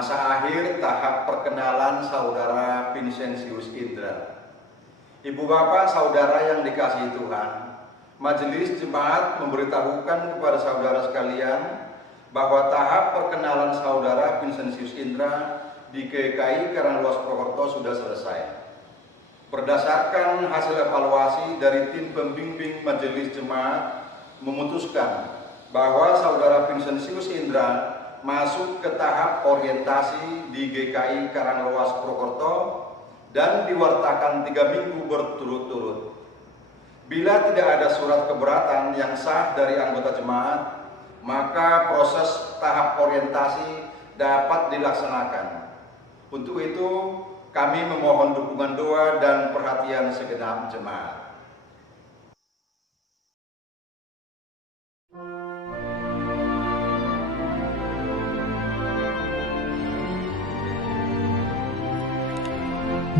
masa akhir tahap perkenalan saudara Vincentius Indra. Ibu bapak saudara yang dikasihi Tuhan, Majelis Jemaat memberitahukan kepada saudara sekalian bahwa tahap perkenalan saudara Vincentius Indra di GKI Karangluas Purwokerto sudah selesai. Berdasarkan hasil evaluasi dari tim pembimbing Majelis Jemaat memutuskan bahwa saudara Vincentius Indra masuk ke tahap orientasi di GKI Karangluas Purwokerto dan diwartakan 3 minggu berturut-turut. Bila tidak ada surat keberatan yang sah dari anggota jemaat, maka proses tahap orientasi dapat dilaksanakan. Untuk itu, kami memohon dukungan doa dan perhatian segenap jemaat.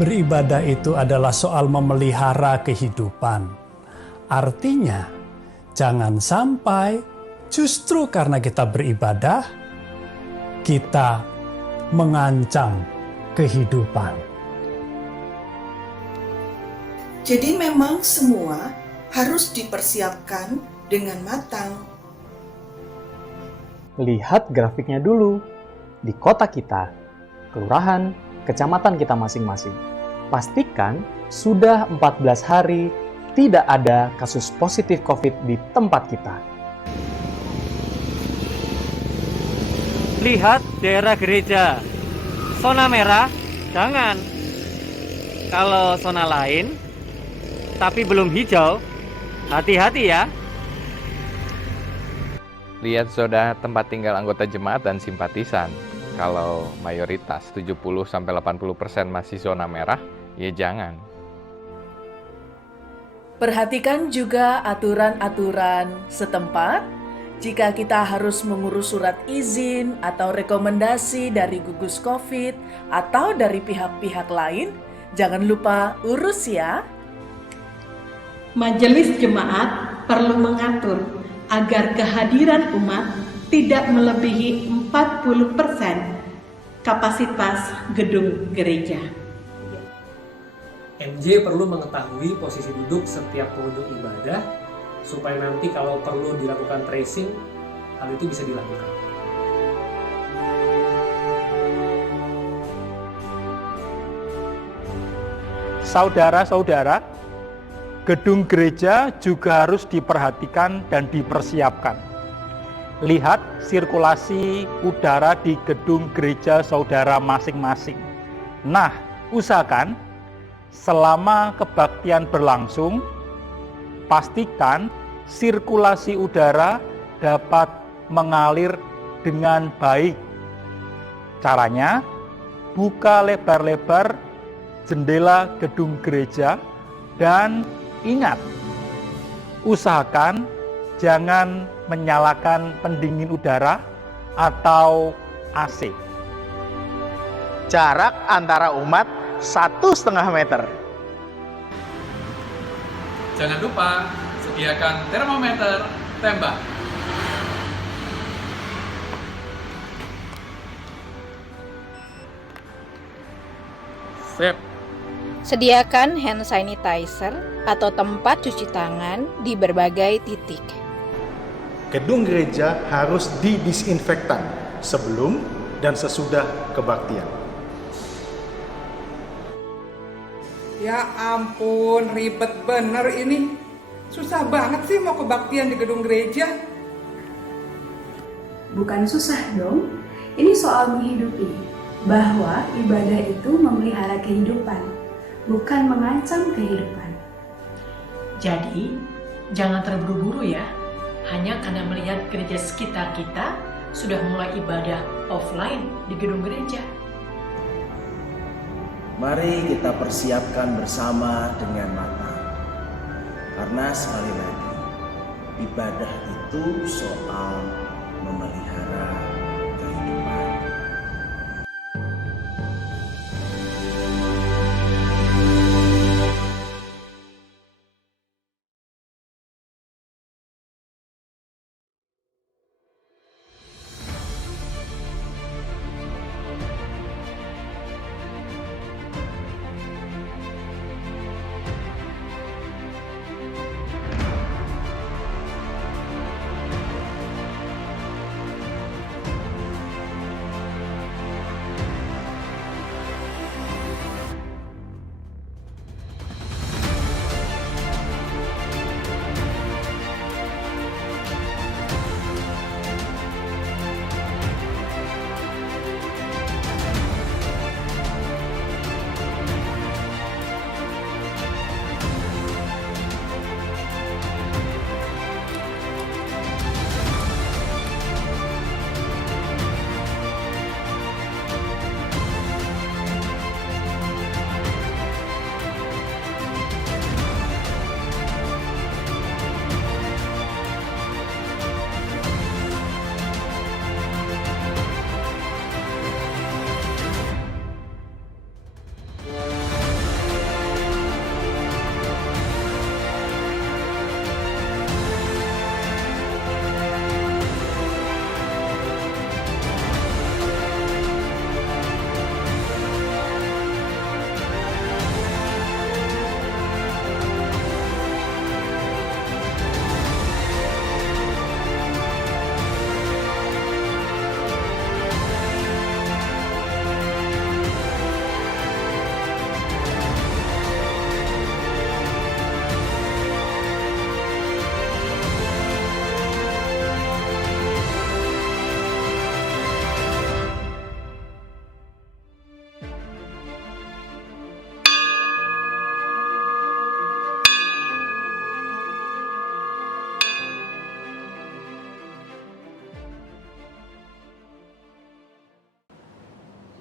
Beribadah itu adalah soal memelihara kehidupan. Artinya, jangan sampai justru karena kita beribadah, kita mengancam kehidupan. Jadi memang semua harus dipersiapkan dengan matang. Lihat grafiknya dulu di kota kita, kelurahan, kecamatan kita masing-masing. Pastikan sudah 14 hari tidak ada kasus positif COVID di tempat kita. Lihat daerah gereja. Zona merah, jangan. Kalau zona lain, tapi belum hijau, hati-hati ya. Lihat zona tempat tinggal anggota jemaat dan simpatisan. Kalau mayoritas 70-80% masih zona merah, ya jangan. Perhatikan juga aturan-aturan setempat. Jika kita harus mengurus surat izin atau rekomendasi dari gugus COVID atau dari pihak-pihak lain, jangan lupa urus ya. Majelis Jemaat perlu mengatur agar kehadiran umat tidak melebihi 40% kapasitas gedung gereja. MJ perlu mengetahui posisi duduk setiap pengunjung ibadah supaya nanti kalau perlu dilakukan tracing, hal itu bisa dilakukan. Saudara-saudara, gedung gereja juga harus diperhatikan dan dipersiapkan. Lihat sirkulasi udara di gedung gereja saudara masing-masing. Nah, usahakan selama kebaktian berlangsung, pastikan sirkulasi udara dapat mengalir dengan baik. Caranya, buka lebar-lebar jendela gedung gereja dan ingat, usahakan jangan menyalakan pendingin udara atau AC. Jarak antara umat 1,5 meter. Jangan lupa sediakan termometer tembak. Sip. Sediakan hand sanitizer atau tempat cuci tangan di berbagai titik. Gedung gereja harus didisinfektan sebelum dan sesudah kebaktian. Ya ampun, ribet bener ini. Susah banget sih mau kebaktian di gedung gereja. Bukan susah dong, ini soal menghidupi. Bahwa ibadah itu memelihara kehidupan, bukan mengancam kehidupan. Jadi, jangan terburu-buru ya. Hanya karena melihat gereja sekitar kita sudah mulai ibadah offline di gedung gereja. Mari kita persiapkan bersama dengan matang. Karena sekali lagi, ibadah itu soal memelihara kehidupan.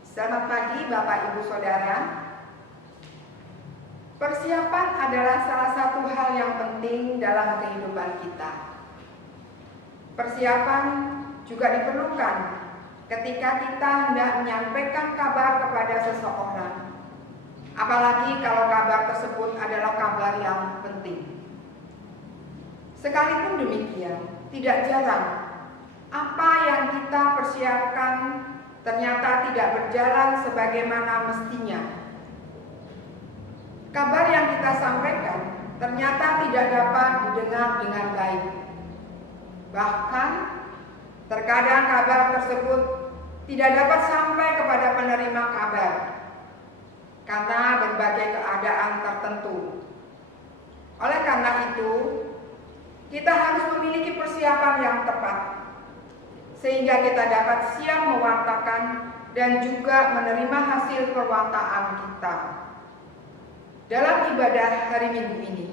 Selamat pagi Bapak Ibu Saudara. Persiapan adalah salah satu hal yang penting dalam kehidupan kita. Persiapan juga diperlukan ketika kita hendak menyampaikan kabar kepada seseorang. Apalagi kalau kabar tersebut adalah kabar yang penting. Sekalipun demikian, tidak jarang apa yang kita persiapkan ternyata tidak berjalan sebagaimana mestinya. Kabar yang kita sampaikan ternyata tidak dapat didengar dengan baik. Bahkan, terkadang kabar tersebut tidak dapat sampai kepada penerima kabar karena berbagai keadaan tertentu. Oleh karena itu, kita harus memiliki persiapan yang tepat sehingga kita dapat siap mewartakan dan juga menerima hasil perwartaan kita. Dalam ibadah hari Minggu ini,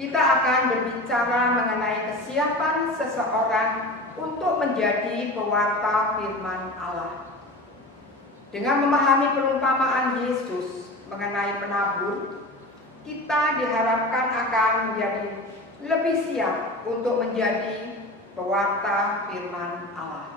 kita akan berbicara mengenai kesiapan seseorang untuk menjadi pewarta firman Allah. Dengan memahami perumpamaan Yesus mengenai penabur, kita diharapkan akan menjadi lebih siap untuk menjadi pewarta firman Allah.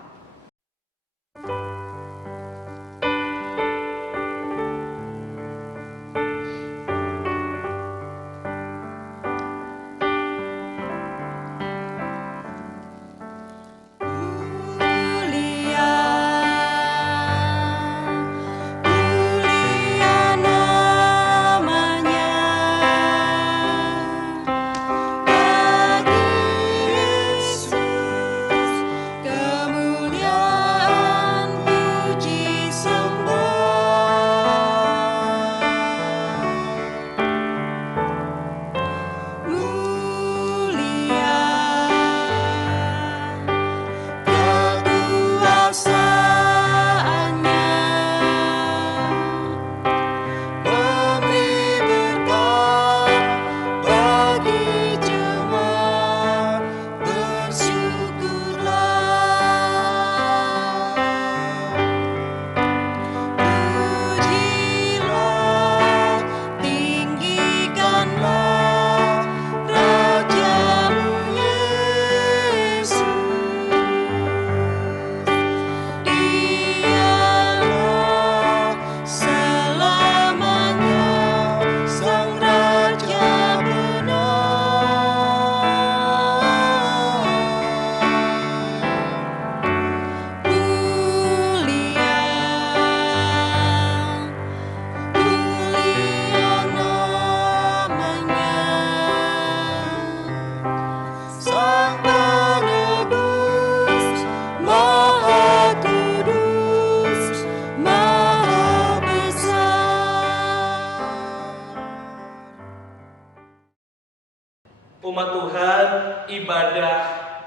Umat Tuhan, ibadah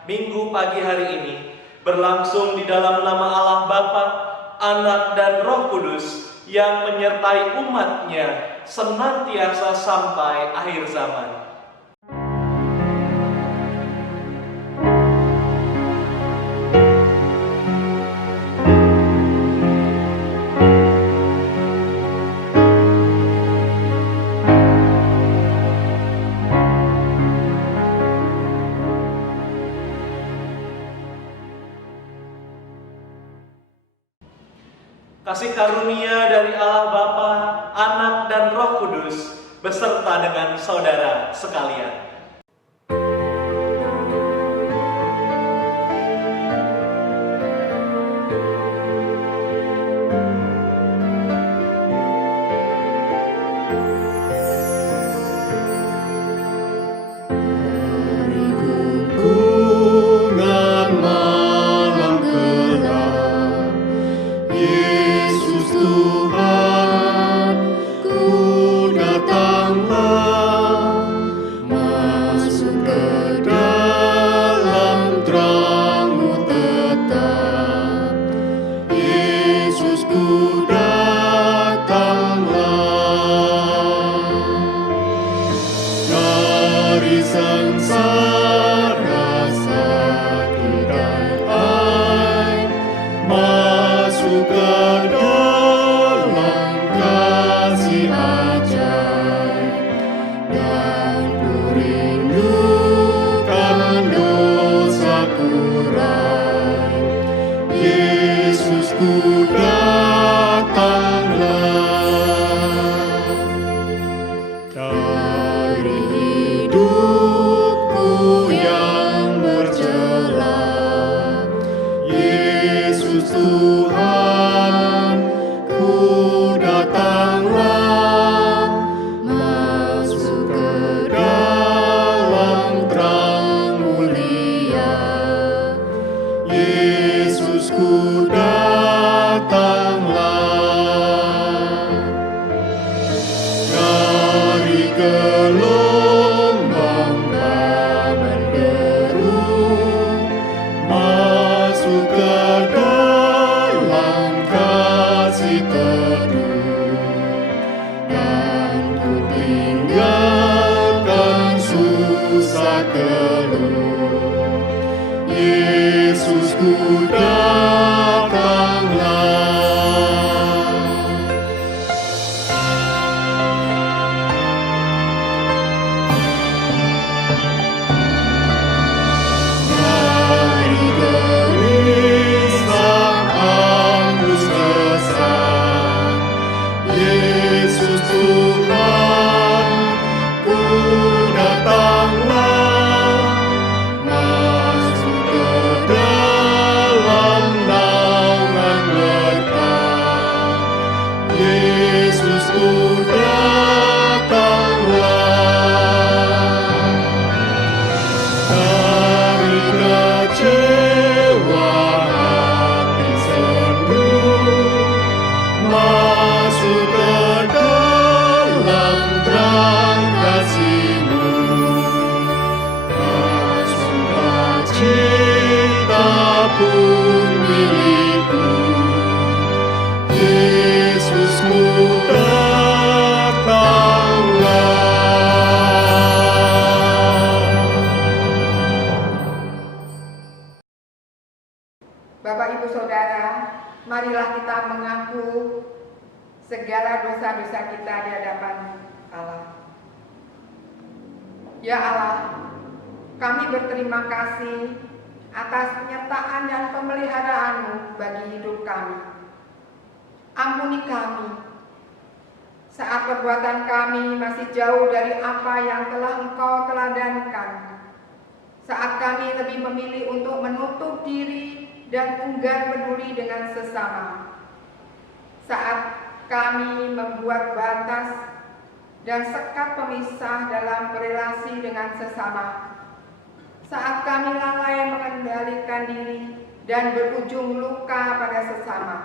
Minggu pagi hari ini berlangsung di dalam nama Allah Bapa, Anak dan Roh Kudus yang menyertai umatnya senantiasa sampai akhir zaman. Kasih karunia dari Allah Bapa, Anak dan Roh Kudus beserta dengan saudara sekalian. Tuhan, ku datanglah. Yesusku datanglah. Dari kecewa hati sendu, masuk ke dalam terang kasih-Mu. Sukacita pun milik-Mu, Yesusku datanglah. Bapak Ibu Saudara, marilah kita mengaku segala dosa-dosa kita di hadapan Allah. Ya Allah, kami berterima kasih atas penyertaan dan pemeliharaan-Mu bagi hidup kami. Ampuni kami saat perbuatan kami masih jauh dari apa yang telah Engkau teladankan. Saat kami lebih memilih untuk menutup diri dan enggan peduli dengan sesama. Saat kami membuat batas dan sekat pemisah dalam berelasi dengan sesama. Saat kami lalai mengendalikan diri dan berujung luka pada sesama.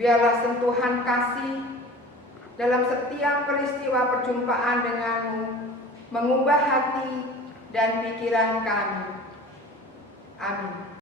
Biarlah sentuhan kasih dalam setiap peristiwa perjumpaan denganmu mengubah hati dan pikiran kami. Amin.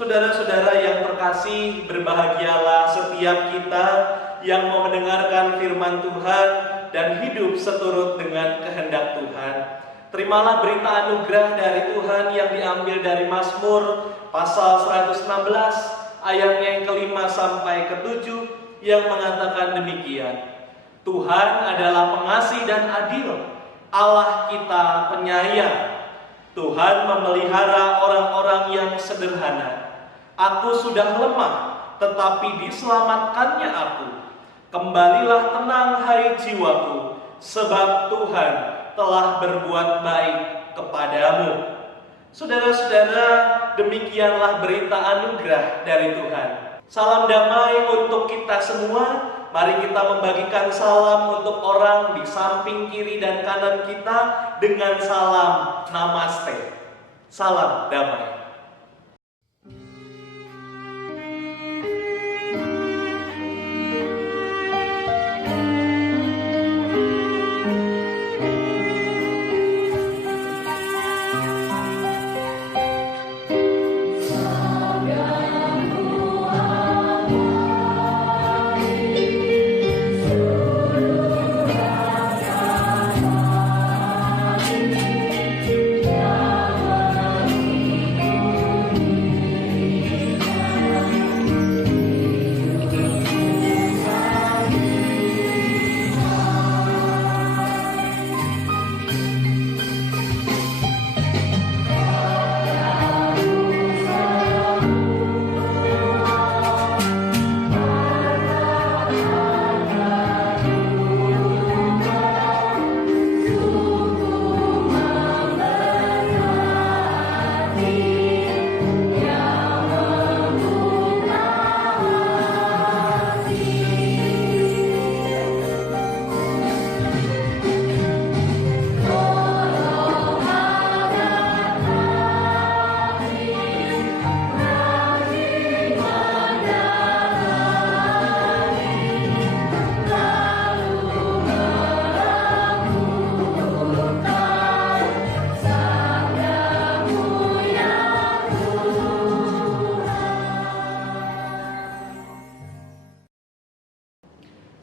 Saudara-saudara yang terkasih, berbahagialah setiap kita yang mau mendengarkan firman Tuhan dan hidup seturut dengan kehendak Tuhan. Terimalah berita anugerah dari Tuhan yang diambil dari Mazmur pasal 116 ayatnya yang ke-5 sampai ke-7 yang mengatakan demikian. Tuhan adalah pengasih dan adil. Allah kita penyayang. Tuhan memelihara orang-orang yang sederhana. Aku sudah lemah, tetapi diselamatkannya aku. Kembalilah tenang hai jiwaku, sebab Tuhan telah berbuat baik kepadamu. Saudara-saudara, demikianlah berita anugerah dari Tuhan. Salam damai untuk kita semua. Mari kita membagikan salam untuk orang di samping kiri dan kanan kita dengan salam namaste. Salam damai.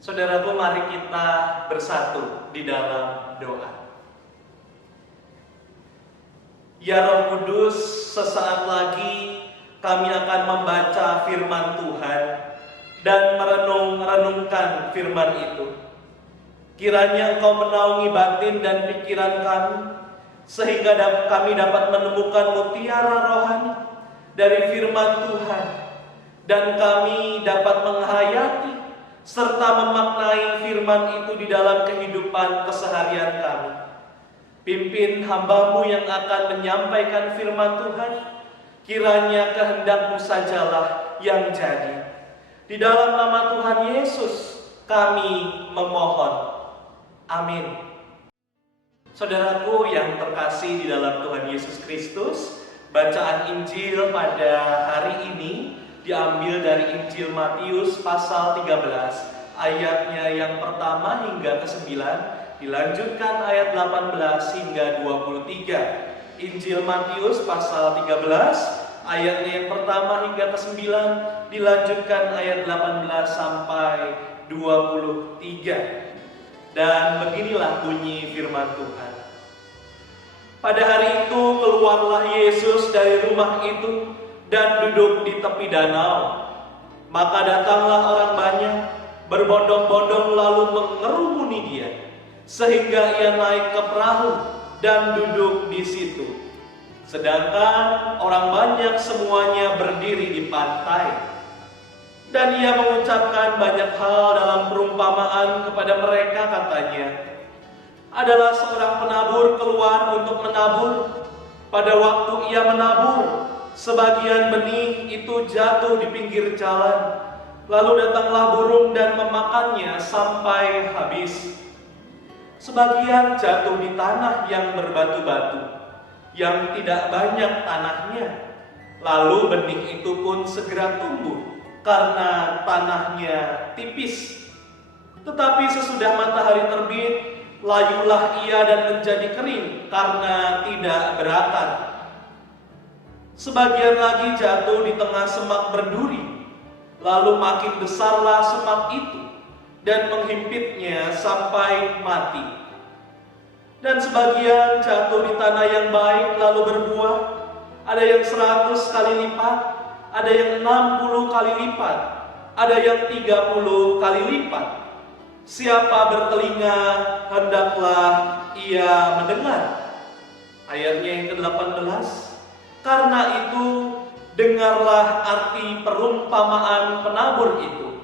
Saudaraku, mari kita bersatu di dalam doa. Ya Roh Kudus, sesaat lagi kami akan membaca firman Tuhan dan merenung-renungkan firman itu. Kiranya Engkau menaungi batin dan pikiran kami, sehingga kami dapat menemukan mutiara rohani dari firman Tuhan, dan kami dapat menghayati serta memaknai firman itu di dalam kehidupan keseharian kami. Pimpin hamba-Mu yang akan menyampaikan firman Tuhan, kiranya kehendak-Mu sajalah yang jadi. Di dalam nama Tuhan Yesus kami memohon. Amin. Saudaraku yang terkasih di dalam Tuhan Yesus Kristus, bacaan Injil pada hari ini diambil dari Injil Matius pasal 13, ayatnya yang pertama hingga ke-9, dilanjutkan ayat 18 hingga 23. Injil Matius pasal 13, ayatnya yang pertama hingga ke-9, dilanjutkan ayat 18 sampai 23. Dan beginilah bunyi firman Tuhan. Pada hari itu keluarlah Yesus dari rumah itu dan duduk di tepi danau. Maka datanglah orang banyak, berbondong-bondong lalu mengerumuni dia, sehingga ia naik ke perahu dan duduk di situ. Sedangkan orang banyak semuanya berdiri di pantai. Dan ia mengucapkan banyak hal dalam perumpamaan kepada mereka, katanya, adalah seorang penabur keluar untuk menabur. Pada waktu ia menabur, sebagian benih itu jatuh di pinggir jalan, lalu datanglah burung dan memakannya sampai habis. Sebagian jatuh di tanah yang berbatu-batu, yang tidak banyak tanahnya, lalu benih itu pun segera tumbuh karena tanahnya tipis. Tetapi sesudah matahari terbit, layulah ia dan menjadi kering karena tidak berakar. Sebagian lagi jatuh di tengah semak berduri, lalu makin besarlah semak itu dan menghimpitnya sampai mati. Dan sebagian jatuh di tanah yang baik lalu berbuah, ada yang 100 kali lipat, ada yang 60 kali lipat, ada yang 30 kali lipat. Siapa bertelinga, hendaklah ia mendengar. Ayatnya yang ke-18. Karena itu, dengarlah arti perumpamaan penabur itu.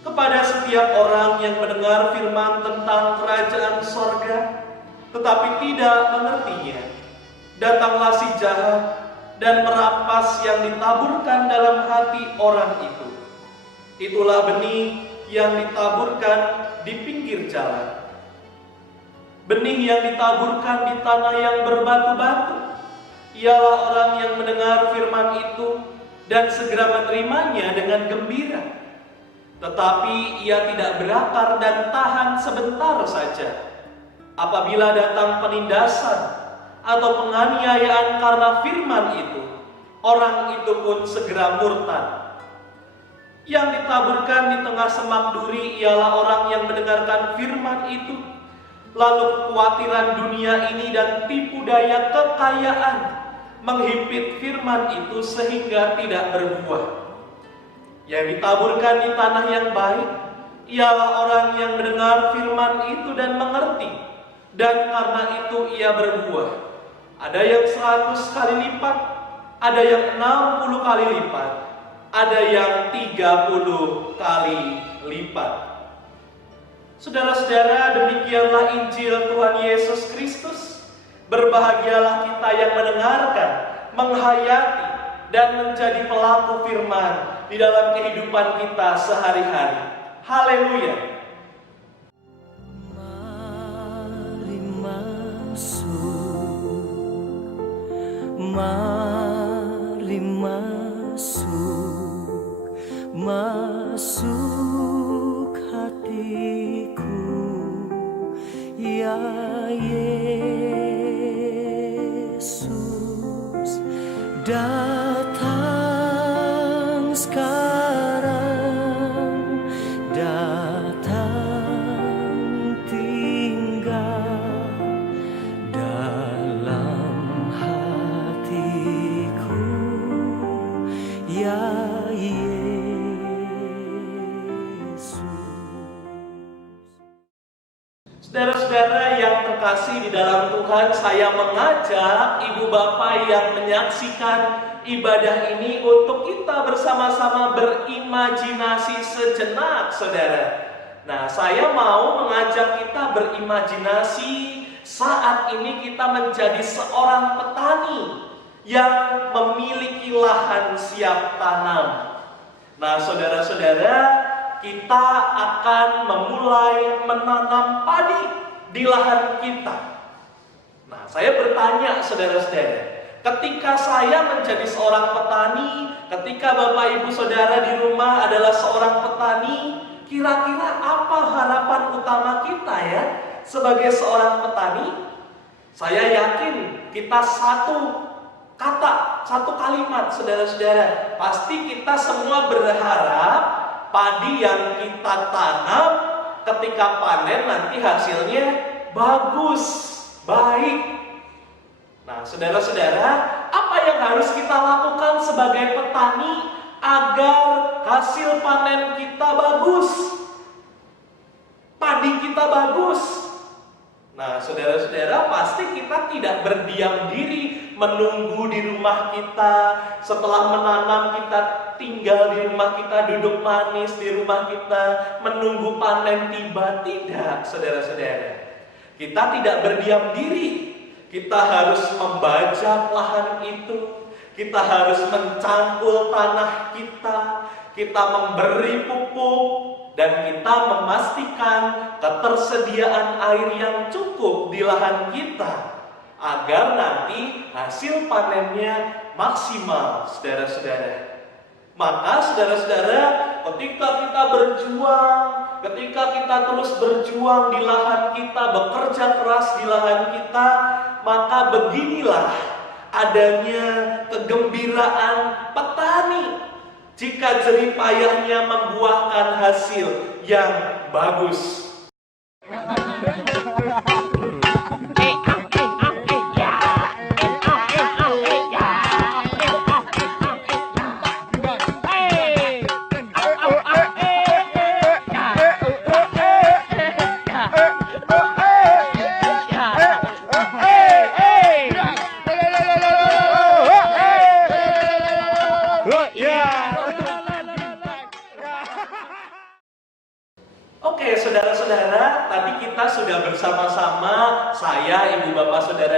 Kepada setiap orang yang mendengar firman tentang kerajaan sorga, tetapi tidak mengertinya, datanglah si jahat dan merampas yang ditaburkan dalam hati orang itu. Itulah benih yang ditaburkan di pinggir jalan. Benih yang ditaburkan di tanah yang berbatu-batu, ialah orang yang mendengar firman itu dan segera menerimanya dengan gembira. Tetapi ia tidak berakar dan tahan sebentar saja. Apabila datang penindasan atau penganiayaan karena firman itu, orang itu pun segera murtad. Yang ditaburkan di tengah semak duri ialah orang yang mendengarkan firman itu, lalu kekhawatiran dunia ini dan tipu daya kekayaan menghimpit firman itu sehingga tidak berbuah. Yang ditaburkan di tanah yang baik ialah orang yang mendengar firman itu dan mengerti, dan karena itu ia berbuah. Ada yang 100 kali lipat, ada yang 60 kali lipat, ada yang 30 kali lipat. Saudara-saudara, demikianlah Injil Tuhan Yesus Kristus. Berbahagialah kita yang mendengarkan, menghayati, dan menjadi pelaku firman di dalam kehidupan kita sehari-hari. Haleluya. Mari masuk, mari masuk, masuk hatiku, ya Yesus, datang sekarang, datang tinggal dalam hatiku, ya Yesus. Saudara-saudara yang terkasih di dalam Tuhan, saya mengajak ibu bapak yang menyaksikan ibadah ini untuk kita bersama-sama berimajinasi sejenak, saudara. Nah, saya mau mengajak kita berimajinasi saat ini kita menjadi seorang petani yang memiliki lahan siap tanam. Nah, saudara-saudara, kita akan memulai menanam padi di lahan kita. Nah, saya bertanya, saudara-saudara, ketika saya menjadi seorang petani, ketika Bapak Ibu Saudara di rumah adalah seorang petani, kira-kira apa harapan utama kita ya sebagai seorang petani? Saya yakin kita satu kata, satu kalimat, saudara-saudara, pasti kita semua berharap padi yang kita tanam ketika panen nanti hasilnya bagus, baik. Nah, saudara-saudara, apa yang harus kita lakukan sebagai petani agar hasil panen kita bagus, padi kita bagus? Nah, saudara-saudara, pasti kita tidak berdiam diri menunggu di rumah kita. Setelah menanam, kita tinggal di rumah kita, duduk manis di rumah kita, menunggu panen tiba. Tidak, saudara-saudara. Kita tidak berdiam diri. Kita harus membajak lahan itu. Kita harus mencangkul tanah kita memberi pupuk, dan kita memastikan ketersediaan air yang cukup di lahan kita agar nanti hasil panennya maksimal, saudara-saudara. Maka saudara-saudara, ketika kita berjuang, ketika kita terus berjuang di lahan kita, bekerja keras di lahan kita, maka beginilah adanya kegembiraan petani jika jerih payahnya membuahkan hasil yang bagus.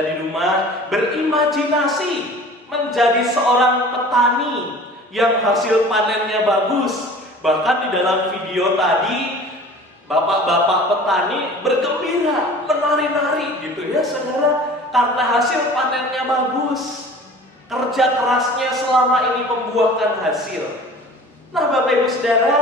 di rumah berimajinasi menjadi seorang petani yang hasil panennya bagus. Bahkan di dalam video tadi, bapak-bapak petani bergembira, menari-nari gitu ya saudara, karena hasil panennya bagus. Kerja kerasnya selama ini membuahkan hasil. Nah Bapak Ibu Saudara,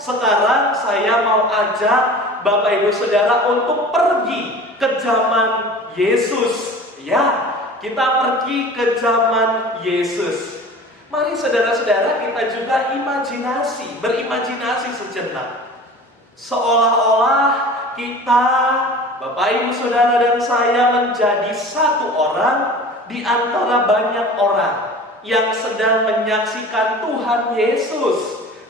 sekarang saya mau ajak Bapak Ibu Saudara untuk pergi ke zaman Yesus. Ya, kita pergi ke zaman Yesus. Mari saudara-saudara kita juga berimajinasi sejenak. Seolah-olah kita, Bapak Ibu Saudara dan saya menjadi satu orang di antara banyak orang yang sedang menyaksikan Tuhan Yesus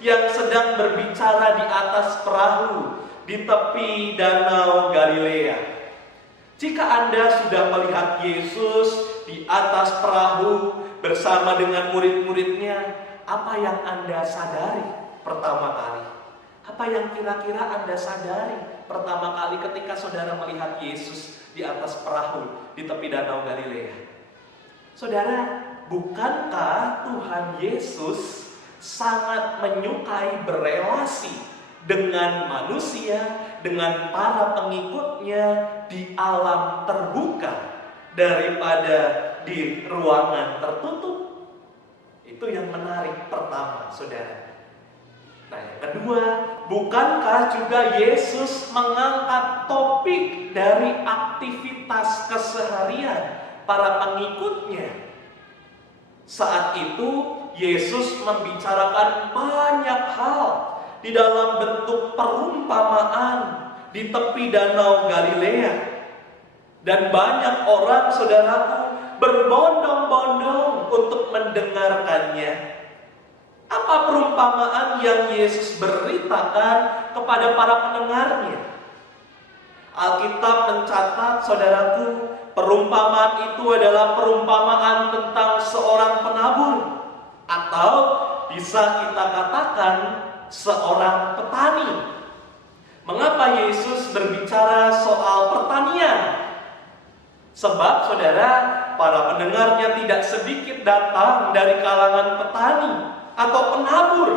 yang sedang berbicara di atas perahu di tepi Danau Galilea. Jika Anda sudah melihat Yesus di atas perahu bersama dengan murid-muridnya, apa yang Anda sadari pertama kali? Apa yang kira-kira Anda sadari pertama kali ketika saudara melihat Yesus di atas perahu di tepi Danau Galilea? Saudara, bukankah Tuhan Yesus sangat menyukai berelasi dengan manusia, dengan para pengikutnya di alam terbuka daripada di ruangan tertutup? Itu yang menarik pertama, saudara. Nah, yang kedua, bukankah juga Yesus mengangkat topik dari aktivitas keseharian para pengikutnya? Saat itu Yesus membicarakan banyak hal di dalam bentuk perumpamaan di tepi Danau Galilea. Dan banyak orang, saudaraku, berbondong-bondong untuk mendengarkannya. Apa perumpamaan yang Yesus beritakan kepada para pendengarnya? Alkitab mencatat, saudaraku, perumpamaan itu adalah perumpamaan tentang seorang penabur, atau bisa kita katakan seorang petani. Mengapa Yesus berbicara soal pertanian? Sebab saudara, para pendengarnya tidak sedikit datang dari kalangan petani atau penabur.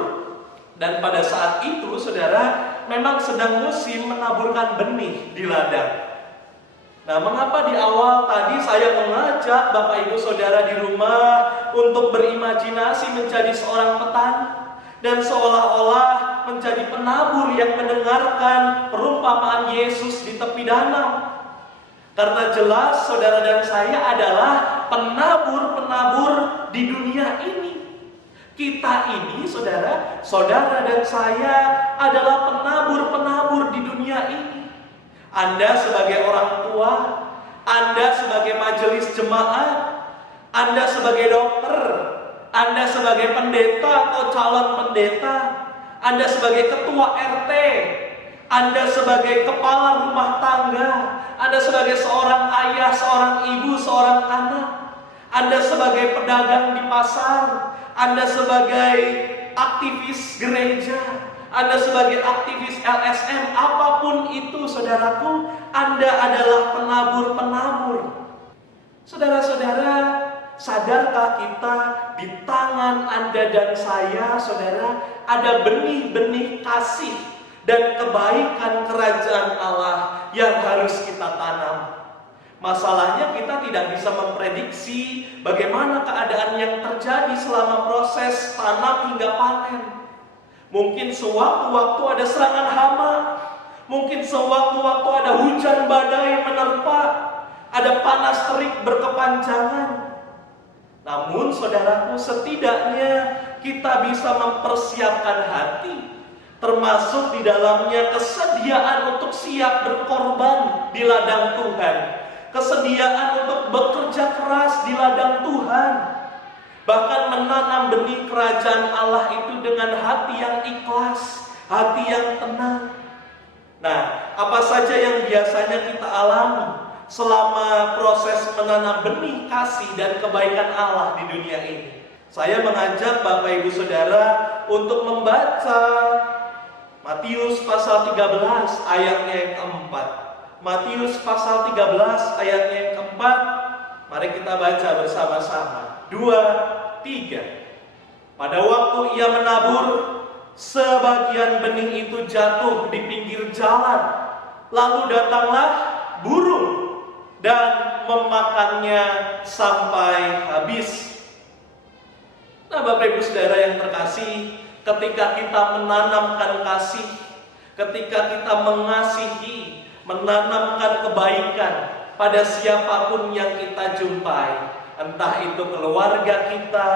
Dan pada saat itu saudara, memang sedang musim menaburkan benih di ladang. Nah, mengapa di awal tadi saya mengajak Bapak Ibu Saudara di rumah untuk berimajinasi menjadi seorang petani dan seolah-olah menjadi penabur yang mendengarkan perumpamaan Yesus di tepi danau? Karena jelas saudara dan saya adalah penabur-penabur di dunia ini. Kita ini, saudara dan saya adalah penabur-penabur di dunia ini. Anda sebagai orang tua, Anda sebagai majelis jemaat, Anda sebagai dokter, Anda sebagai pendeta atau calon pendeta, Anda sebagai ketua RT, Anda sebagai kepala rumah tangga, Anda sebagai seorang ayah, seorang ibu, seorang anak, Anda sebagai pedagang di pasar, Anda sebagai aktivis gereja, Anda sebagai aktivis LSM, apapun itu saudaraku, Anda adalah penabur-penabur. Saudara-saudara, sadarkah kita di tangan Anda dan saya, saudara, ada benih-benih kasih dan kebaikan kerajaan Allah yang harus kita tanam? Masalahnya kita tidak bisa memprediksi bagaimana keadaan yang terjadi selama proses tanam hingga panen. Mungkin sewaktu-waktu ada serangan hama, mungkin sewaktu-waktu ada hujan badai menerpa, ada panas terik berkepanjangan. Namun saudaraku, setidaknya kita bisa mempersiapkan hati, termasuk di dalamnya kesediaan untuk siap berkorban di ladang Tuhan, kesediaan untuk bekerja keras di ladang Tuhan, bahkan menanam benih kerajaan Allah itu dengan hati yang ikhlas, hati yang tenang. Nah, apa saja yang biasanya kita alami selama proses menanam benih kasih dan kebaikan Allah di dunia ini? Saya mengajak Bapak Ibu Saudara untuk membaca Matius pasal 13 ayatnya yang keempat. Matius pasal 13 ayatnya yang keempat, Mari kita baca bersama-sama. 2, 3. Pada waktu ia menabur, sebagian benih itu jatuh di pinggir jalan. Lalu datanglah burung dan memakannya sampai habis. Nah, Bapak Ibu Saudara yang terkasih, ketika kita menanamkan kasih, ketika kita mengasihi, menanamkan kebaikan pada siapapun yang kita jumpai, entah itu keluarga kita,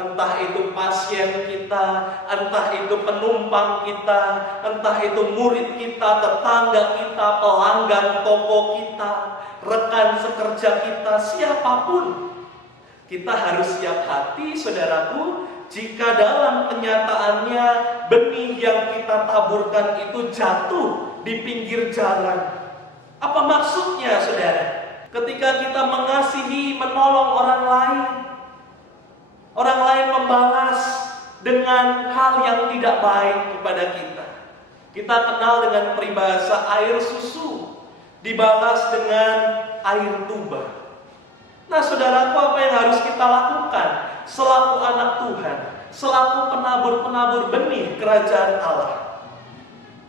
entah itu pasien kita, entah itu penumpang kita, entah itu murid kita, tetangga kita, pelanggan toko kita, rekan sekerja kita, siapapun. Kita harus siap hati, saudaraku, jika dalam kenyataannya benih yang kita taburkan itu jatuh di pinggir jalan. Apa maksudnya, saudara? Ketika kita mengasihi, menolong orang lain membalas dengan hal yang tidak baik kepada kita. Kita kenal dengan peribahasa air susu dibalas dengan air tuba. Nah, saudaraku, apa yang harus kita lakukan selaku anak Tuhan, selaku penabur-penabur benih kerajaan Allah?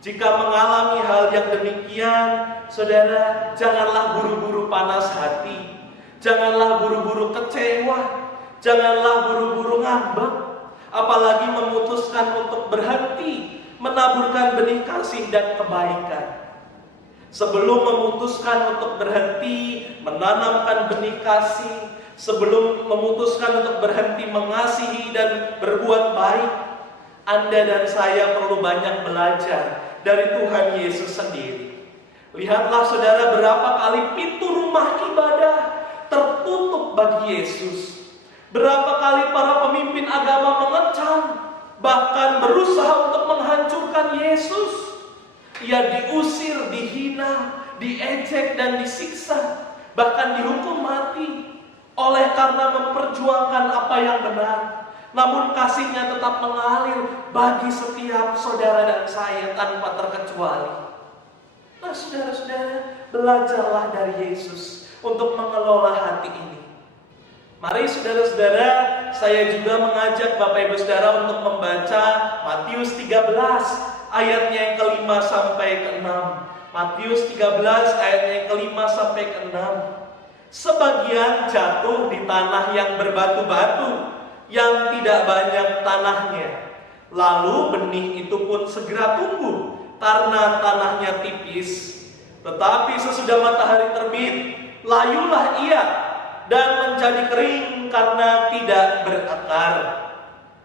Jika mengalami hal yang demikian, saudara, janganlah buru-buru panas hati, janganlah buru-buru kecewa, janganlah buru-buru ngambek, apalagi memutuskan untuk berhenti menaburkan benih kasih dan kebaikan. Sebelum memutuskan untuk berhenti menanamkan benih kasih, sebelum memutuskan untuk berhenti mengasihi dan berbuat baik, Anda dan saya perlu banyak belajar dari Tuhan Yesus sendiri. Lihatlah, saudara, berapa kali pintu rumah ibadah tertutup bagi Yesus. Berapa kali para pemimpin agama mengecam, bahkan berusaha untuk menghancurkan Yesus. Ia diusir, dihina, diejek dan disiksa, bahkan dihukum mati oleh karena memperjuangkan apa yang benar. Namun kasihnya tetap mengalir bagi setiap saudara dan saya tanpa terkecuali. Nah, saudara-saudara, belajarlah dari Yesus untuk mengelola hati ini. Mari saudara-saudara, saya juga mengajak Bapak Ibu Saudara untuk membaca Matius 13 ayatnya yang ke-5 sampai ke-6. Matius 13 ayatnya yang ke-5 sampai ke-6. Sebagian jatuh di tanah yang berbatu-batu, yang tidak banyak tanahnya. Lalu benih itu pun segera tumbuh karena tanahnya tipis. Tetapi sesudah matahari terbit, layulah ia dan menjadi kering karena tidak berakar.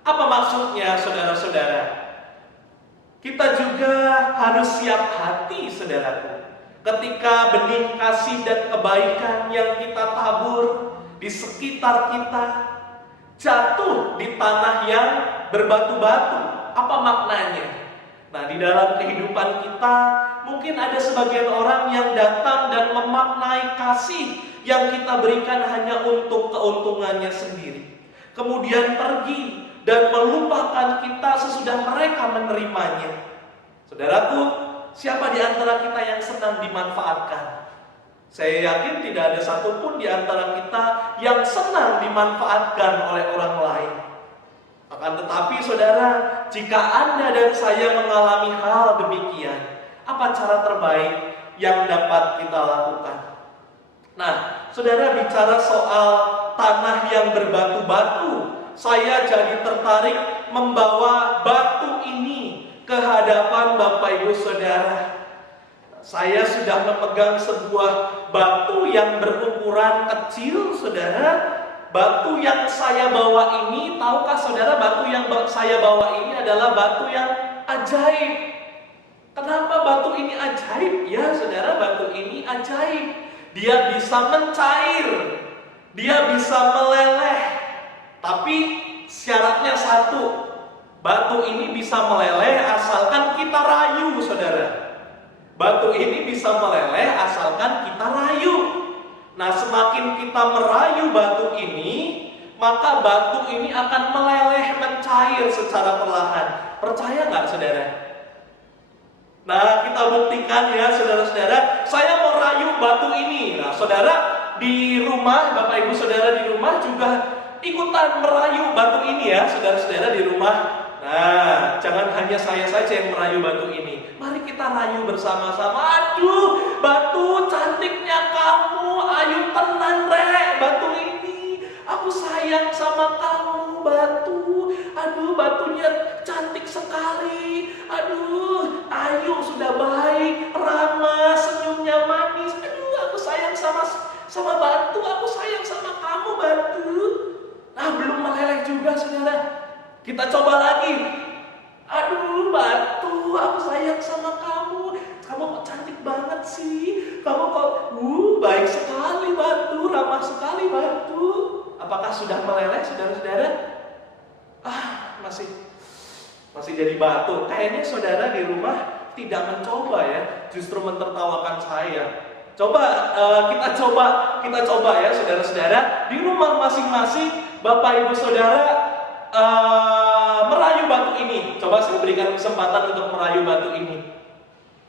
Apa maksudnya, saudara-saudara? Kita juga harus siap hati, saudaraku, ketika benih kasih dan kebaikan yang kita tabur di sekitar kita jatuh di tanah yang berbatu-batu. Apa maknanya? Nah, di dalam kehidupan kita mungkin ada sebagian orang yang datang dan memaknai kasih yang kita berikan hanya untuk keuntungannya sendiri, kemudian pergi dan melupakan kita sesudah mereka menerimanya. Saudaraku, siapa di antara kita yang senang dimanfaatkan? Saya yakin tidak ada satupun di antara kita yang senang dimanfaatkan oleh orang lain. Akan tetapi, saudara, jika Anda dan saya mengalami hal demikian, apa cara terbaik yang dapat kita lakukan? Nah, saudara, bicara soal tanah yang berbatu-batu, saya jadi tertarik membawa batu ini ke hadapan Bapak Ibu Saudara. Saya sudah memegang sebuah batu yang berukuran kecil, saudara. Batu yang saya bawa ini, tahukah saudara, batu yang saya bawa ini adalah batu yang ajaib. Kenapa batu ini ajaib? Ya, saudara, batu ini ajaib. Dia bisa mencair, dia bisa meleleh. Tapi syaratnya satu, batu ini bisa meleleh asalkan kita rayu, saudara. Batu ini bisa meleleh asalkan kita rayu. Nah, semakin kita merayu batu ini, maka batu ini akan meleleh, mencair secara perlahan. Percaya nggak, saudara? Nah, kita buktikan ya, saudara-saudara. Saya mau rayu batu ini. Nah, saudara, di rumah, Bapak Ibu Saudara di rumah juga ikutan merayu batu ini ya, saudara-saudara di rumah. Nah, jangan hanya saya saja yang merayu batu ini. Mari kita rayu bersama-sama. Aduh, batu cantiknya kamu, ayo tenan rek batu ini. Aku sayang sama kamu batu. Aduh, batunya cantik sekali. Aduh, ayo sudah baik, ramah, senyumnya manis. Aduh, aku sayang sama batu. Aku sayang sama kamu batu. Nah, belum meleleh juga saudara. Kita coba lagi. Aduh batu, aku sayang sama kamu. Kamu kok cantik banget sih. Kamu kok baik sekali batu, ramah sekali batu. Apakah sudah meleleh saudara-saudara? Masih jadi batu. Kayaknya saudara di rumah tidak mencoba ya, justru mentertawakan saya. Coba kita coba ya saudara-saudara di rumah masing-masing. Bapak Ibu Saudara merayu batu ini. Coba saya berikan kesempatan untuk merayu batu ini.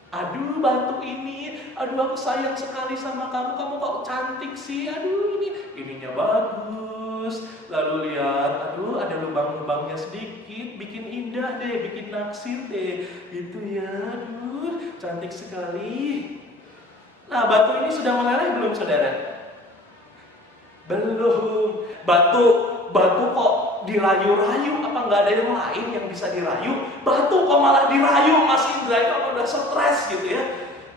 Aduh batu ini, aduh aku sayang sekali sama kamu. Kamu kok cantik sih. Aduh ininya bagus. Lalu lihat, aduh ada lubang-lubangnya sedikit. Bikin indah deh, bikin naksir deh. Gitu ya, aduh cantik sekali. Nah batu ini sudah meleleh belum saudara? Belum. Batu kok dirayu-rayu? Apa nggak ada yang lain yang bisa dirayu? Batu kok malah dirayu, Mas Indra itu udah stres gitu ya.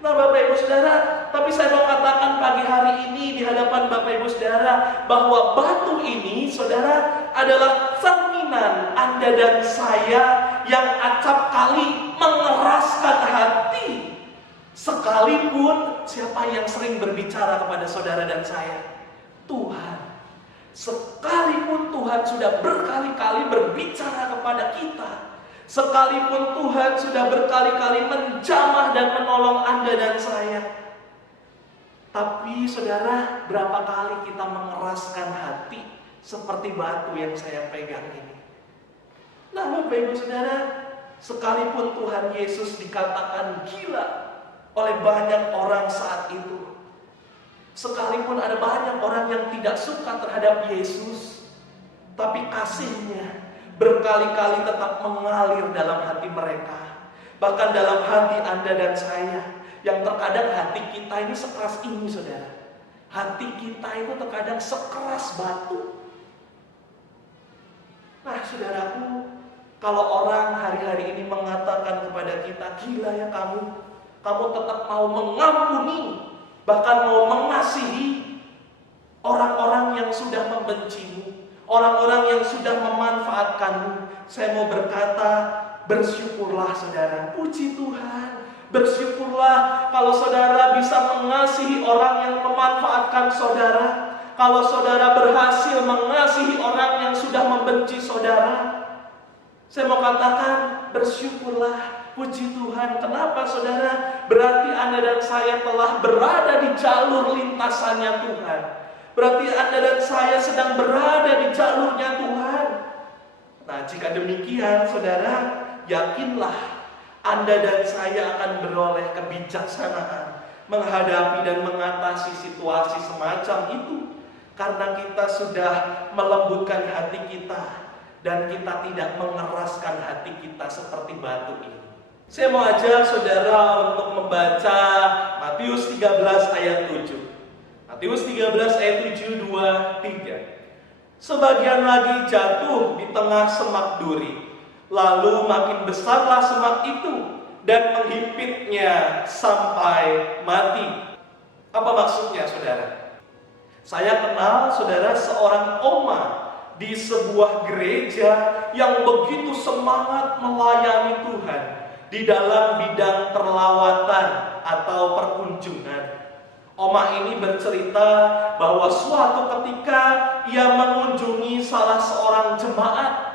Nah Bapak Ibu Saudara, tapi saya mau katakan pagi hari ini di hadapan Bapak Ibu Saudara bahwa batu ini saudara adalah cerminan Anda dan saya yang acap kali mengeraskan hati. Sekalipun siapa yang sering berbicara kepada saudara dan saya? Tuhan. Sekalipun Tuhan sudah berkali-kali berbicara kepada kita, sekalipun Tuhan sudah berkali-kali menjamah dan menolong Anda dan saya, tapi saudara, berapa kali kita mengeraskan hati seperti batu yang saya pegang ini? Nah Bapak Ibu Saudara, sekalipun Tuhan Yesus dikatakan gila oleh banyak orang saat itu, sekalipun ada banyak orang yang tidak suka terhadap Yesus, tapi kasih-Nya berkali-kali tetap mengalir dalam hati mereka. Bahkan dalam hati Anda dan saya, yang terkadang hati kita ini sekeras ini saudara. Hati kita itu terkadang sekeras batu. Nah saudaraku, kalau orang hari-hari ini mengatakan kepada kita, gila ya kamu tetap mau mengampuni, bahkan mau mengasihi orang-orang yang sudah membencimu, orang-orang yang sudah memanfaatkanmu. Saya mau berkata, bersyukurlah saudara, puji Tuhan. Bersyukurlah kalau saudara bisa mengasihi orang yang memanfaatkan saudara. Kalau saudara berhasil mengasihi orang yang sudah membenci saudara. Saya mau katakan, bersyukurlah. Puji Tuhan. Kenapa saudara? Berarti Anda dan saya telah berada di jalur lintasannya Tuhan. Berarti Anda dan saya sedang berada di jalurnya Tuhan. Nah jika demikian saudara, yakinlah Anda dan saya akan beroleh kebijaksanaan menghadapi dan mengatasi situasi semacam itu. Karena kita sudah melembutkan hati kita dan kita tidak mengeraskan hati kita seperti batu ini. Saya mau ajak saudara untuk membaca Matius 13 ayat 7. Matius 13 ayat 7, 2, 3. Sebagian lagi jatuh di tengah semak duri, lalu makin besarlah semak itu dan menghimpitnya sampai mati. Apa maksudnya saudara? Saya kenal saudara seorang oma di sebuah gereja yang begitu semangat melayani Tuhan di dalam bidang perlawatan atau perkunjungan. Oma ini bercerita bahwa suatu ketika ia mengunjungi salah seorang jemaat.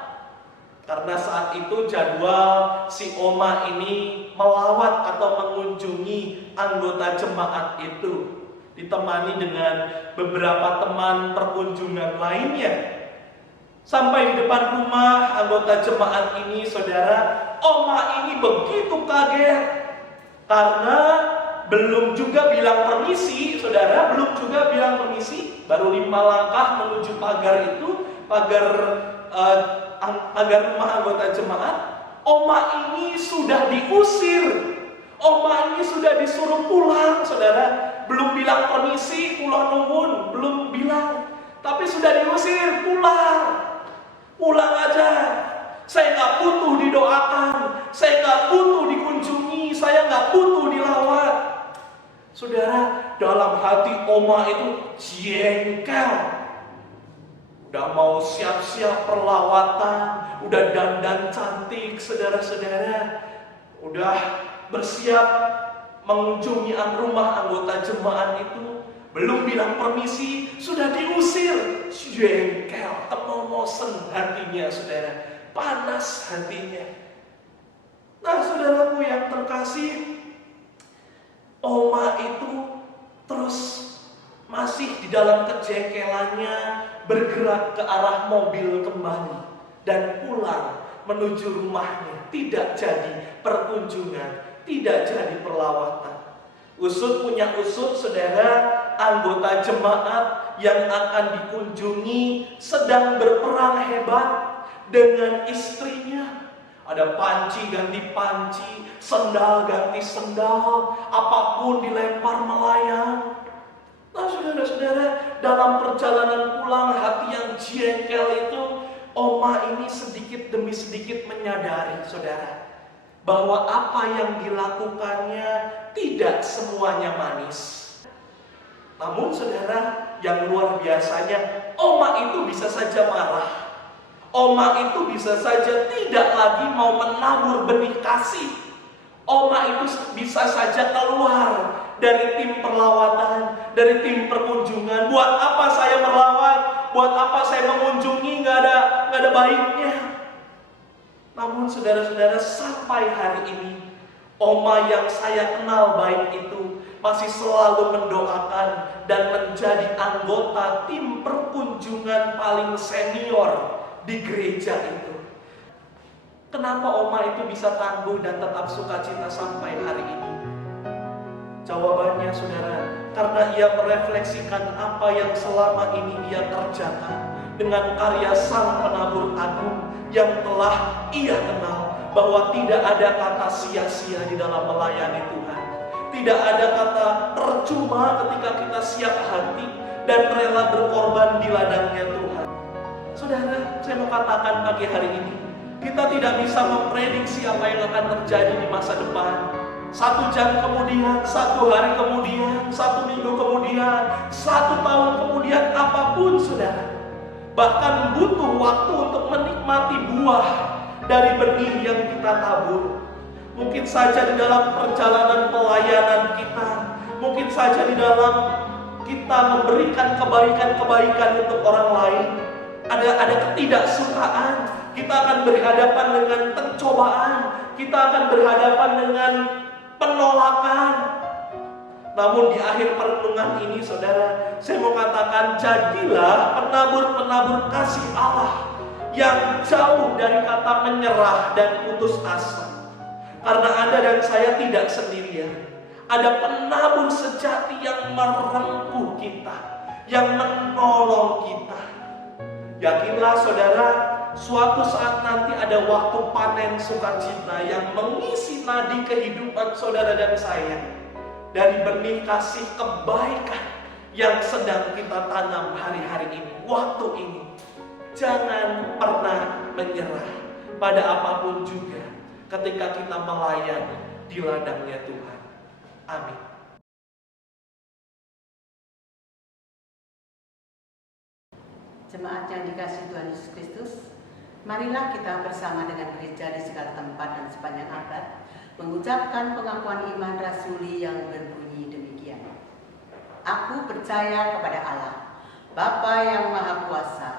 Karena saat itu jadwal si oma ini melawat atau mengunjungi anggota jemaat itu, ditemani dengan beberapa teman perkunjungan lainnya. Sampai di depan rumah anggota jemaat ini, saudara, oma ini begitu kaget karena belum juga bilang permisi, saudara, belum juga bilang permisi, baru 5 langkah menuju pagar itu, pagar rumah anggota jemaat, oma ini sudah diusir, oma ini sudah disuruh pulang, saudara. Belum bilang permisi, kula nuwun, belum bilang, tapi sudah diusir, pulang aja. Saya nggak butuh didoakan, saya nggak butuh dikunjungi, saya nggak butuh dilawat. Saudara, dalam hati oma itu jengkel. Udah mau siap-siap perlawatan, udah dandan cantik, saudara-saudara. Udah bersiap mengunjungi rumah anggota jemaat itu. Belum bilang permisi, sudah diusir. Jengkel, kemomosen hatinya, saudara. Panas hatinya. Nah, saudaraku yang terkasih, oma itu terus masih di dalam kejengkelannya bergerak ke arah mobil kembali dan pulang menuju rumahnya. Tidak jadi perkunjungan, tidak jadi perlawatan. Usut punya usut, saudara, anggota jemaat yang akan dikunjungi sedang berperang hebat dengan istrinya. Ada panci ganti panci, sendal ganti sendal, apapun dilempar melayang. Nah, saudara-saudara, dalam perjalanan pulang hati yang jengkel itu, oma ini sedikit demi sedikit menyadari, saudara, bahwa apa yang dilakukannya tidak semuanya manis. Namun, saudara, yang luar biasanya, oma itu bisa saja marah. Oma itu bisa saja tidak lagi mau menabur benih kasih. Oma itu bisa saja keluar dari tim perlawatan, dari tim perkunjungan. Buat apa saya melawat? Buat apa saya mengunjungi? Nggak ada baiknya. Namun saudara-saudara, sampai hari ini, oma yang saya kenal baik itu masih selalu mendoakan dan menjadi anggota tim perkunjungan paling senior di gereja itu. Kenapa oma itu bisa tangguh dan tetap sukacita sampai hari ini? Jawabannya, saudara, karena ia merefleksikan apa yang selama ini ia kerjakan dengan karya Sang Penabur Agung yang telah ia kenal, bahwa tidak ada kata sia-sia di dalam melayani Tuhan. Tidak ada kata percuma ketika kita siap hati dan rela berkorban di ladangnya Tuhan. Saudara, saya mau katakan pagi hari ini, kita tidak bisa memprediksi apa yang akan terjadi di masa depan. 1 jam kemudian, 1 hari kemudian, 1 minggu kemudian, 1 tahun kemudian, apapun, saudara. Bahkan butuh waktu untuk menikmati buah dari benih yang kita tabur. Mungkin saja di dalam perjalanan pelayanan kita, mungkin saja di dalam kita memberikan kebaikan-kebaikan untuk orang lain, ada ketidaksukaan, kita akan berhadapan dengan pencobaan, kita akan berhadapan dengan penolakan. Namun di akhir perenungan ini, saudara, saya mau katakan, jadilah penabur-penabur kasih Allah yang jauh dari kata menyerah dan putus asa. Karena Anda dan saya tidak sendirian. Ada penabur sejati yang merengkuh kita, yang menolong kita. Yakinlah, saudara, suatu saat nanti ada waktu panen sukacita yang mengisi nadi kehidupan saudara dan saya dari benih kasih kebaikan yang sedang kita tanam hari-hari ini, waktu ini. Jangan pernah menyerah pada apapun juga ketika kita melayani di ladangnya Tuhan. Amin. Jemaat yang dikasihi Tuhan Yesus Kristus, marilah kita bersama dengan gereja di segala tempat dan sepanjang abad mengucapkan pengakuan iman rasuli yang berbunyi demikian. Aku percaya kepada Allah, Bapa yang Maha Kuasa,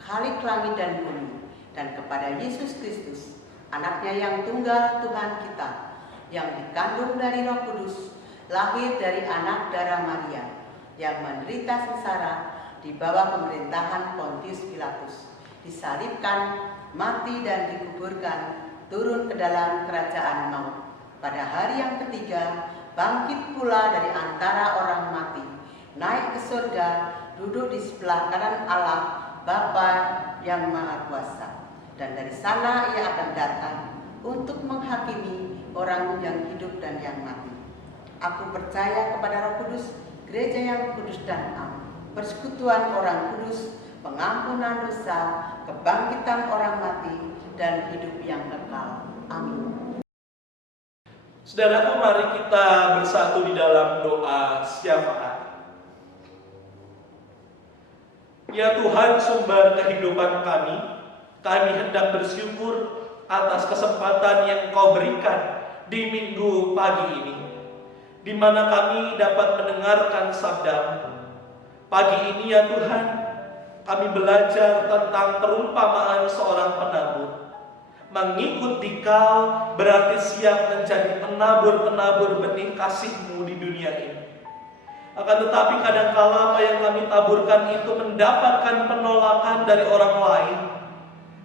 Khalik langit dan bumi, dan kepada Yesus Kristus, Anaknya yang tunggal Tuhan kita, yang dikandung dari Roh Kudus, lahir dari anak darah Maria, yang menderita sengsara di bawah pemerintahan Pontius Pilatus, disalibkan, mati dan dikuburkan, turun ke dalam kerajaan maut. Pada hari yang ketiga bangkit pula dari antara orang mati, naik ke surga, duduk di sebelah kanan Allah Bapa yang Maha Kuasa. Dan dari sana ia akan datang untuk menghakimi orang yang hidup dan yang mati. Aku percaya kepada Roh Kudus, gereja yang kudus dan am, persekutuan orang kudus, pengampunan dosa, kebangkitan orang mati, dan hidup yang kekal. Amin. Saudaraku, mari kita bersatu di dalam doa syafaat. Ya Tuhan, sumber kehidupan kami hendak bersyukur atas kesempatan yang Kau berikan di minggu pagi ini, di mana kami dapat mendengarkan sabda-Mu. Pagi ini ya Tuhan, kami belajar tentang perumpamaan seorang penabur. Mengikut Dikau berarti siap menjadi penabur-penabur benih kasih-Mu di dunia ini. Akan tetapi kadangkala apa yang kami taburkan itu mendapatkan penolakan dari orang lain.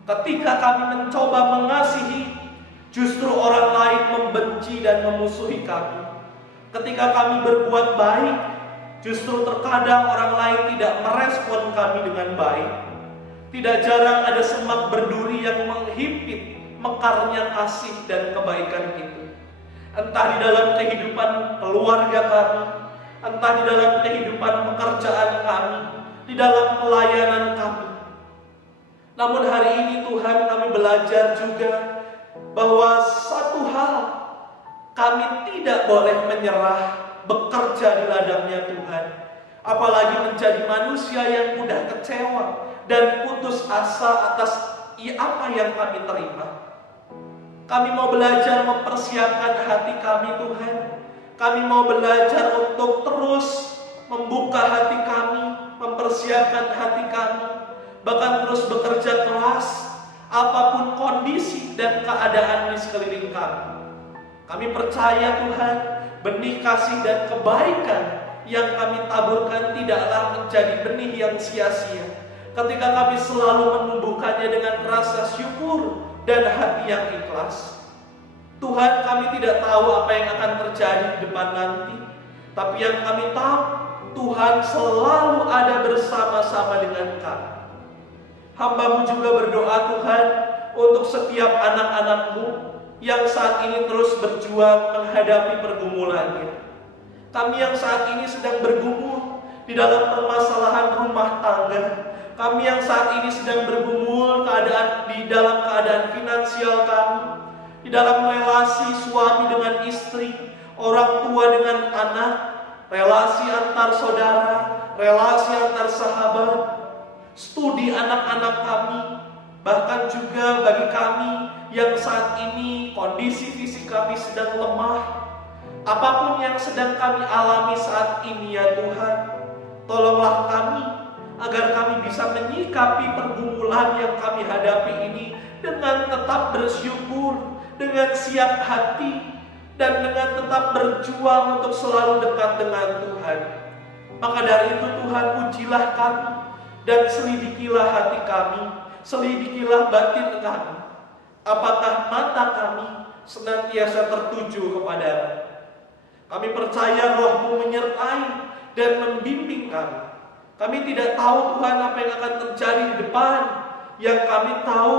Ketika kami mencoba mengasihi, justru orang lain membenci dan memusuhi kami. Ketika kami berbuat baik, justru terkadang orang lain tidak merespon kami dengan baik. Tidak jarang ada semak berduri yang menghimpit mekarnya kasih dan kebaikan itu. Entah di dalam kehidupan keluarga kami, entah di dalam kehidupan pekerjaan kami, di dalam pelayanan kami. Namun hari ini Tuhan, kami belajar juga bahwa satu hal, kami tidak boleh menyerah bekerja di ladangnya Tuhan. Apalagi menjadi manusia yang mudah kecewa dan putus asa atas apa yang kami terima. Kami mau belajar mempersiapkan hati kami Tuhan. Kami mau belajar untuk terus membuka hati kami, mempersiapkan hati kami, bahkan terus bekerja keras apapun kondisi dan keadaan di sekeliling kami. Kami percaya Tuhan, benih kasih dan kebaikan yang kami taburkan tidaklah menjadi benih yang sia-sia ketika kami selalu menumbuhkannya dengan rasa syukur dan hati yang ikhlas. Tuhan, kami tidak tahu apa yang akan terjadi di depan nanti, tapi yang kami tahu, Tuhan selalu ada bersama-sama dengan kami. Hamba-Mu juga berdoa Tuhan untuk setiap anak-anak-Mu yang saat ini terus berjuang menghadapi pergumulannya. Kami yang saat ini sedang bergumul di dalam permasalahan rumah tangga, kami yang saat ini sedang bergumul di dalam keadaan finansial kami, di dalam relasi suami dengan istri, orang tua dengan anak, relasi antar saudara, relasi antar sahabat, studi anak-anak kami, bahkan juga bagi kami yang saat ini kondisi fisik kami sedang lemah. Apapun yang sedang kami alami saat ini ya Tuhan, tolonglah kami agar kami bisa menyikapi pergumulan yang kami hadapi ini dengan tetap bersyukur, dengan siap hati, dan dengan tetap berjuang untuk selalu dekat dengan Tuhan. Maka dari itu Tuhan, ujilah kami dan selidikilah hati kami, selidikilah batin kami. Apakah mata kami senantiasa tertuju kepada-Mu? Kami percaya Roh-Mu menyertai dan membimbing kami. Kami tidak tahu Tuhan apa yang akan terjadi di depan. Yang kami tahu,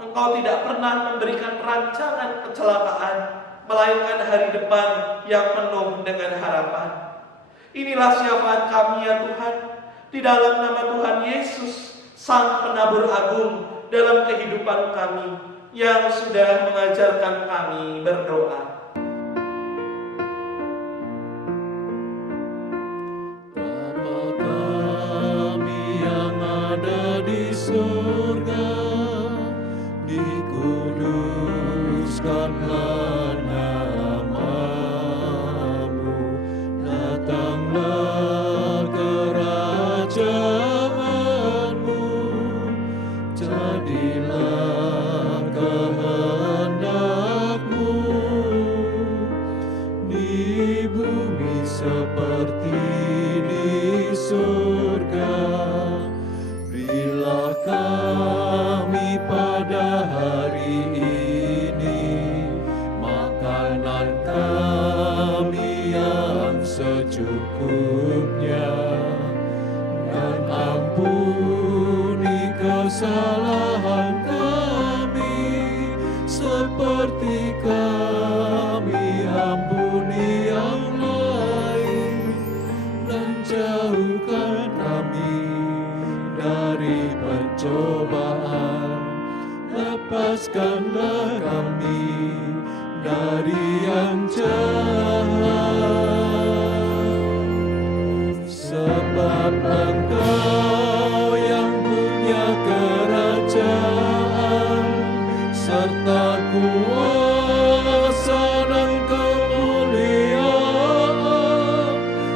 Engkau tidak pernah memberikan rancangan kecelakaan, melainkan hari depan yang penuh dengan harapan. Inilah syafaat kami ya Tuhan, di dalam nama Tuhan Yesus, Sang Penabur Agung, dalam kehidupan kami, yang sudah mengajarkan kami berdoa. Surga, dikuduskanlah nama-Mu, datanglah kerajaan-Mu, jadilah kehendak-Mu kesalahan kami, seperti kami ampuni yang lain, dan jauhkan kami dari pencobaan. Lepaskanlah kami dari yang jahat, sebab Engkau yang punya kerajaan serta kuasa dan kemuliaan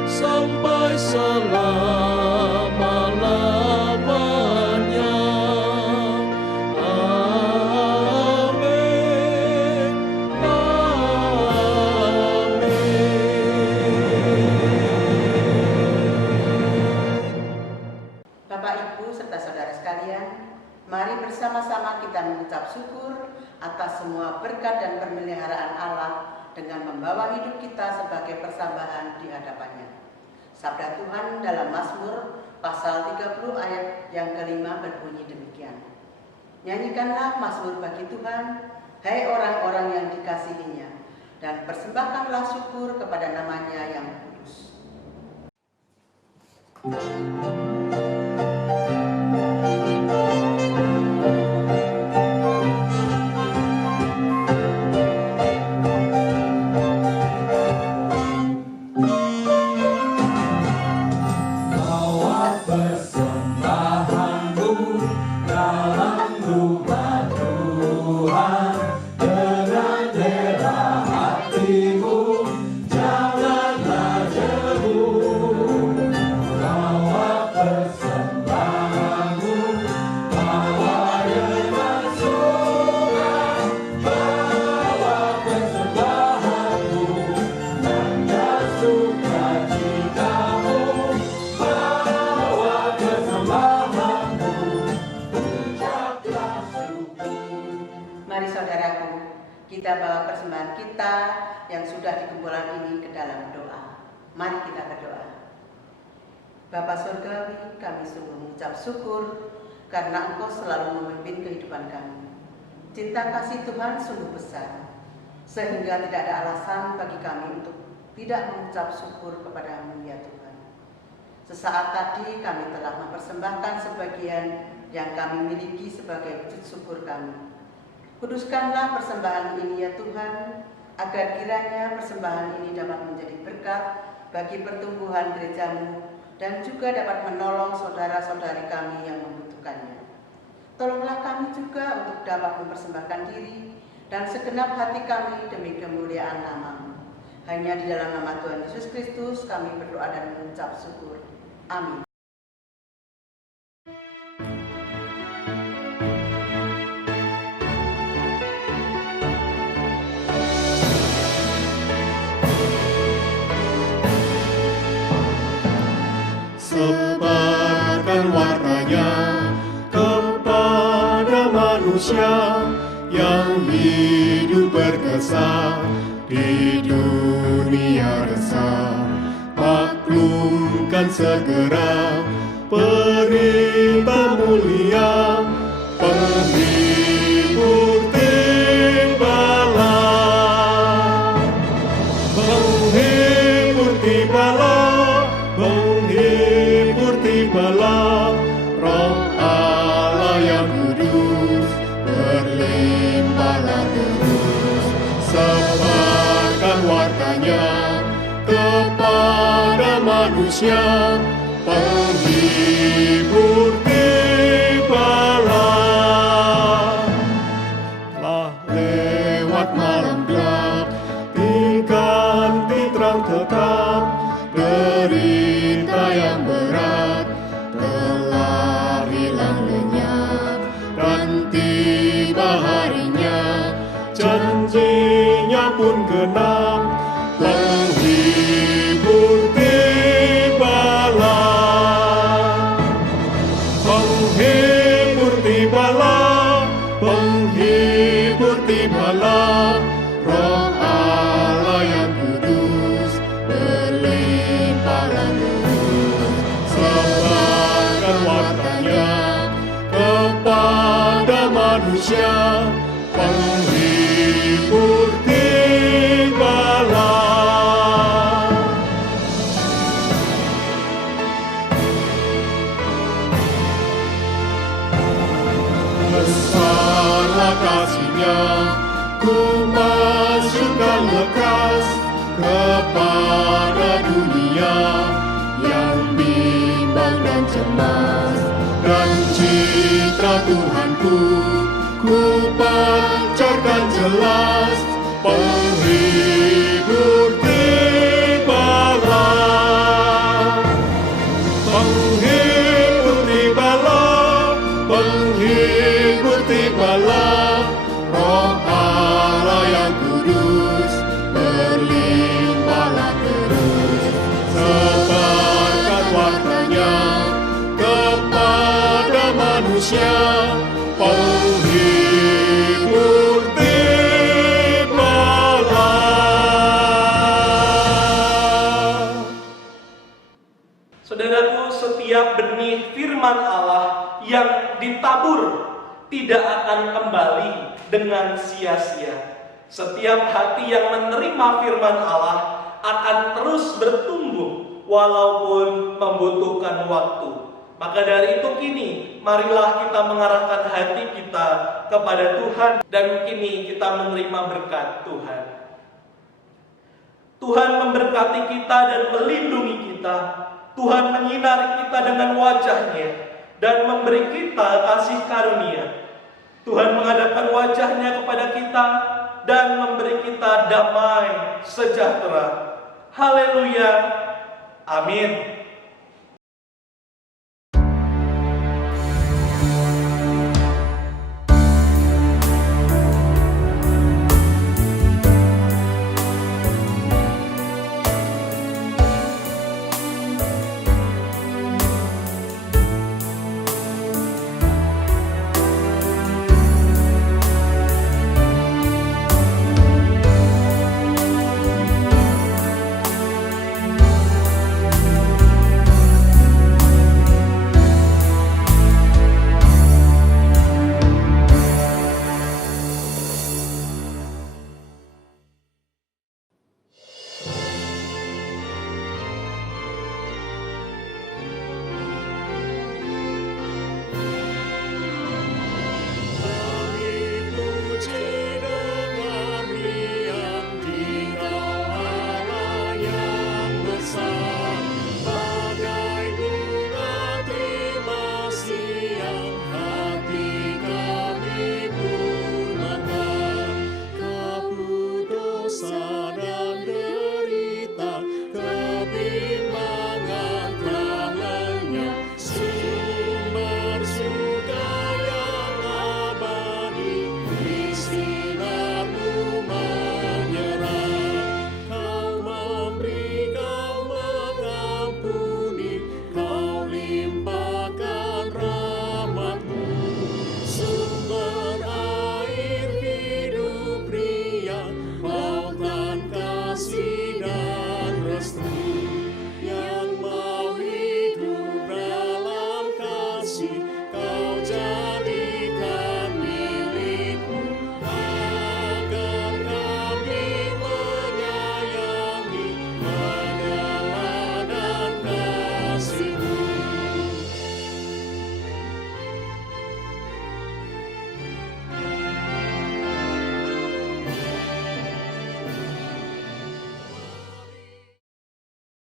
sampai selama-lamanya. Amin. Bapak, Ibu, serta saudara sekalian, mari bersama-sama kita mengucap syukur atas semua berkat dan pemeliharaan Allah dengan membawa hidup kita sebagai persembahan di hadapannya. Sabda Tuhan dalam Mazmur pasal 30 ayat yang kelima berbunyi demikian. Nyanyikanlah mazmur bagi Tuhan, hai orang-orang yang dikasihinya, dan persembahkanlah syukur kepada namanya yang kudus. Bawa persembahanmu dalam rumah Tuhan, dengan rela hatimu, janganlah jauh. Bawa persembahanmu, bawa dengan suka, bawa persembahanmu, tanda sukacitamu. Bawa persembahanmu, ucaplah syukur. Mari saudaraku, kita bawa persembahan kita yang sudah dikumpulkan ini ke dalam doa. Mari kita berdoa. Bapa Surgawi, kami sungguh mengucap syukur karena Engkau selalu memimpin kehidupan kami. Cinta kasih Tuhan sungguh besar, sehingga tidak ada alasan bagi kami untuk tidak mengucap syukur kepada-Mu ya Tuhan. Sesaat tadi kami telah mempersembahkan sebagian yang kami miliki sebagai wujud syukur kami. Kuduskanlah persembahan ini ya Tuhan, agar kiranya persembahan ini dapat menjadi berkat bagi pertumbuhan gereja-Mu dan juga dapat menolong saudara-saudari kami yang membutuhkannya. Tolonglah kami juga untuk dapat mempersembahkan diri dan segenap hati kami demi kemuliaan nama-Mu. Hanya di dalam nama Tuhan Yesus Kristus kami berdoa dan mengucap syukur. Amin. Sebarkan warnanya kepada manusia yang hidup berkesan di dunia resah. Maklumkan segera perintah mulia, penghibur tibalah, penghibur tibalah, penghibur tibalah. Roh Allah yang kudus berlimpahlah terus. Sebarkan warnanya kepada manusia, penghibur tibalah. Telah lewat malam gelap, diganti terang tetap, derita yang berat telah hilang lenyap, dan tiba harinya, janjinya pun genap. Penghibur tibalah, penghibur tibalah, penghibur tibalah. Roh Allah yang kudus berlimpahlah terus. Sebarkan warnanya kepada manusia, penghibur tibalah. Besarlah kasih-Nya, ku masukkan lekas kepada dunia yang bimbang dan cemas. Dan citra Tuhanku ku pancarkan jelas, penghibur tibalah. Penghibur tibalah, penghibur tibalah, Roh Allah yang kudus berlimpahlah terus. Sebarkan wartanya kepada manusia, penghibur tibalah. Saudaraku, setiap benih firman Allah yang ditabur tidak akan kembali dengan sia-sia. Setiap hati yang menerima firman Allah akan terus bertumbuh walaupun membutuhkan waktu. Maka dari itu kini, marilah kita mengarahkan hati kita kepada Tuhan dan kini kita menerima berkat Tuhan. Tuhan memberkati kita dan melindungi kita. Tuhan menyinari kita dengan wajah-Nya dan memberi kita kasih karunia. Tuhan menghadapkan wajah-Nya kepada kita dan memberi kita damai sejahtera. Haleluya. Amin.